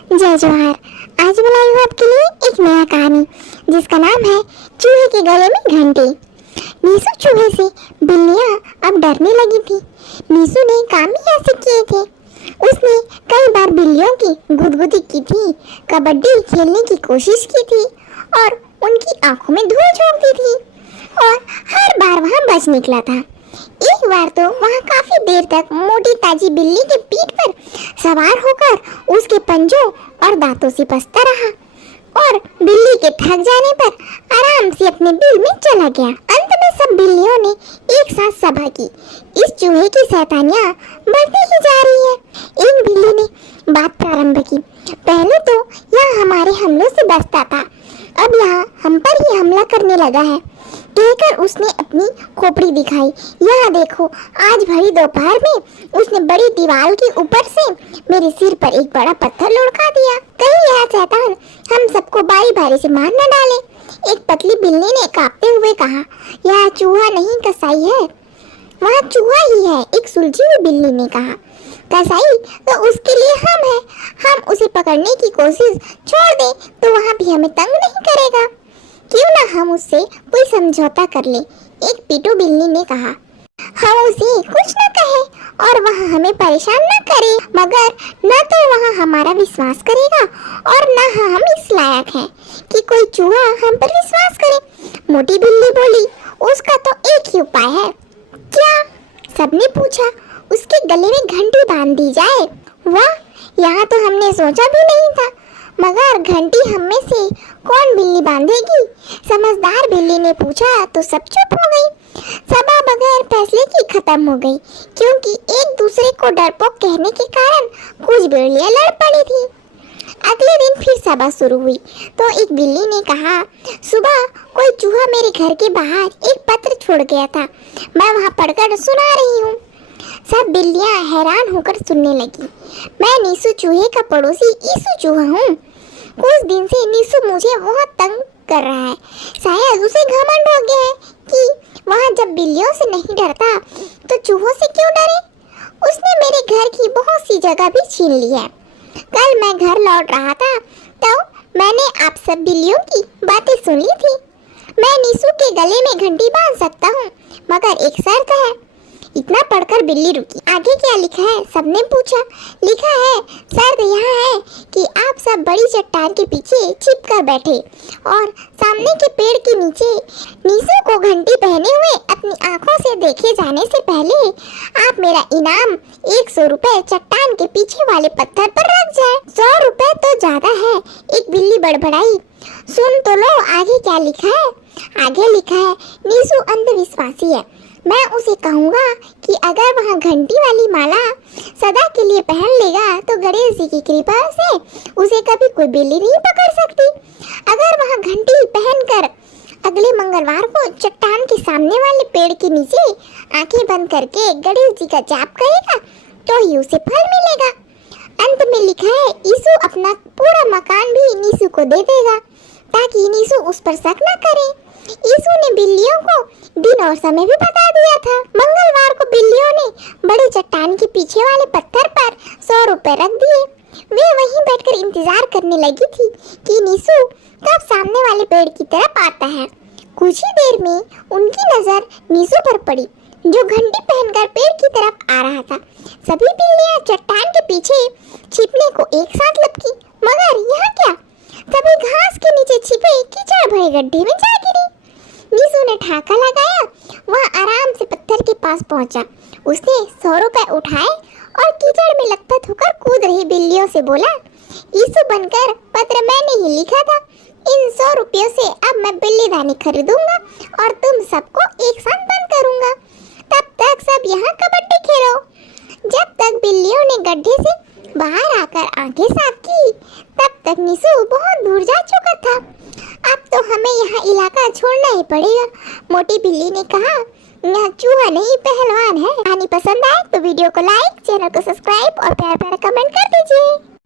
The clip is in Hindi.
जय जोहार। आज मैं लाई हूँ आपके लिए एक नया कहानी जिसका नाम है चूहे के गले में घंटी। नीसू चूहे से बिल्लियाँ अब डरने लगी थी। नीसू ने काम ही ऐसे किए थे। उसने कई बार बिल्लियों की गुदगुदी की थी, कबड्डी खेलने की कोशिश की थी और उनकी आंखों में धूल झोंक दी थी और हर बार वहाँ बच निकला था। एक बार तो वहाँ काफी देर तक मोटी ताजी बिल्ली के पीठ पर सवार होकर उसके पंजों और दांतों से पसता रहा और बिल्ली के थक जाने पर आराम से अपने बिल में चला गया। अंत में सब बिल्लियों ने एक साथ सभा की। इस चूहे की शैतानियां बढ़ती ही जा रही है। एक बिल्ली ने बात प्रारंभ की। पहले तो यह हमारे हमलों से बचता था, अब यहाँ हम पर ही हमला करने लगा है, कहकर उसने अपनी खोपड़ी दिखाई। यहाँ देखो, आज भरी दोपहर में उसने बड़ी दीवार के ऊपर से मेरे सिर पर एक बड़ा पत्थर लुढ़का दिया। कहीं यह शैतान हम सबको बारी बारी से मार न डाले। एक पतली बिल्ली ने कांपते हुए कहा, यह चूहा नहीं कसाई है। वह चूहा ही है, एक सुलझी हुई बिल्ली ने कहा। कसाई तो उसके लिए हम हैं। हम उसे पकड़ने की कोशिश छोड़ दें तो वहाँ भी हमें तंग नहीं करेगा। क्यों ना हम उससे कोई समझौता कर ले, एक पीटू बिल्ली ने कहा। हम उसे कुछ न कहें और वह हमें परेशान न करे, मगर न तो वह हमारा विश्वास करेगा और न हम इस लायक हैं कि कोई चूहा हम पर विश्वास करे। मोटी बिल्ली बोली, उसका तो एक ही उपाय है। क्या? सबने पूछा। उसके गले में घंटी बांध दी जाए। वाह, यहाँ तो हमने सोचा भी नहीं था, मगर घंटी हम में से कौन बिल्ली बांधेगी? समझदार बिल्ली ने पूछा तो सब चुप हो गई। सभा बगैर फैसले की खत्म हो गई, क्योंकि एक दूसरे को डरपोक कहने के कारण कुछ बिल्लियां लड़ पड़ी थी। अगले दिन फिर सभा शुरू हुई तो एक बिल्ली ने कहा, सुबह कोई चूहा मेरे घर के बाहर एक पत्र छोड़ गया था, मैं वहाँ पढ़कर सुना रही हूँ। सब बिल्लियां हैरान होकर सुनने लगी। मैं नीसू चूहे का पड़ोसी ईसू चूहा हूँ। कुछ दिन से नीसू मुझे बहुत तंग कर रहा है। शायद उसे घमंड हो गया है कि वह जब बिल्लियों से नहीं डरता तो चूहों से क्यों डरे। उसने मेरे घर की बहुत सी जगह भी छीन ली है। कल मैं घर लौट रहा था तो मैंने आप सब बिल्लियों की बातें सुन ली थी। मैं नीसू के गले में घंटी बांध सकता हूँ, मगर एक शर्त है। इतना पढ़कर बिल्ली रुकी। आगे क्या लिखा है? सबने पूछा। लिखा है, शर्त यह है कि आप सब बड़ी चट्टान के पीछे छिप कर बैठे और सामने के पेड़ के नीचे नीसू को घंटी पहने हुए अपनी आंखों से देखे जाने से पहले आप मेरा इनाम 100 रुपए चट्टान के पीछे वाले पत्थर पर रख जाए। 100 रुपए तो ज्यादा है, एक बिल्ली बड़बड़ाई। सुन तो लो, आगे क्या लिखा है? आगे लिखा है, नीसू अंधविश्वासी है। मैं उसे कहूँगा कि अगर वह घंटी वाली माला सदा के लिए पहन लेगा तो गणेश जी की कृपा से उसे कभी कोई बिल्ली नहीं पकड़ सकती। अगर वह घंटी पहनकर अगले मंगलवार को चट्टान के सामने वाले पेड़ के नीचे आंखें बंद करके गणेश जी का जाप करेगा तो ही उसे फल मिलेगा। अंत में लिखा है, ईसू अपना पूरा मकान भी नीसू को दे देगा ताकि नीसू उस पर शक न करे। ईसू ने बिल्लियों को दिन और समय भी बता दिया था। मंगलवार को बिल्लियों ने बड़े चट्टान के पीछे वाले पत्थर पर 100 रुपए रख दिए। वे वहीं बैठकर इंतजार करने लगी थी कि नीसू कब सामने वाले पेड़ की तरफ आता है। कुछ ही देर में उनकी नजर नीसू पर पड़ी, जो घंटी पहनकर पेड़ की तरफ आ रहा था। सभी बिल्लियां चट्टान के पीछे छिपने को एक साथ लपकी, मगर यहाँ क्या, सभी घास के नीचे छिपे कीचड़ भरे गड्ढे में जा गिरी। नीसू ने ठाका लगाया, वह आराम से पत्थर के पास पहुंचा। उसने 100 रुपए उठाए और कीचड़ में लथपथ होकर कूद रही बिल्लियों से बोला, ईसू बनकर पत्र मैंने ही लिखा था। इन 100 रुपयों से अब मैं बिल्लीदानी खरीदूंगा और तुम सबको एक साथ बंद करूंगा। तब तक सब यहाँ कबड्डी खेलो। जब तक बिल्लियों ने गड्ढे से बाहर आकर आंखें साफ की, तब तक नीसू बहुत दूर जा चुका था। अब तो हमें यहाँ इलाका छोड़ना ही पड़ेगा, मोटी बिल्ली ने कहा। यहाँ चूहा नहीं पहलवान है। कहानी पसंद आए तो वीडियो को लाइक, चैनल को सब्सक्राइब और प्यार प्यारा कमेंट कर दीजिए।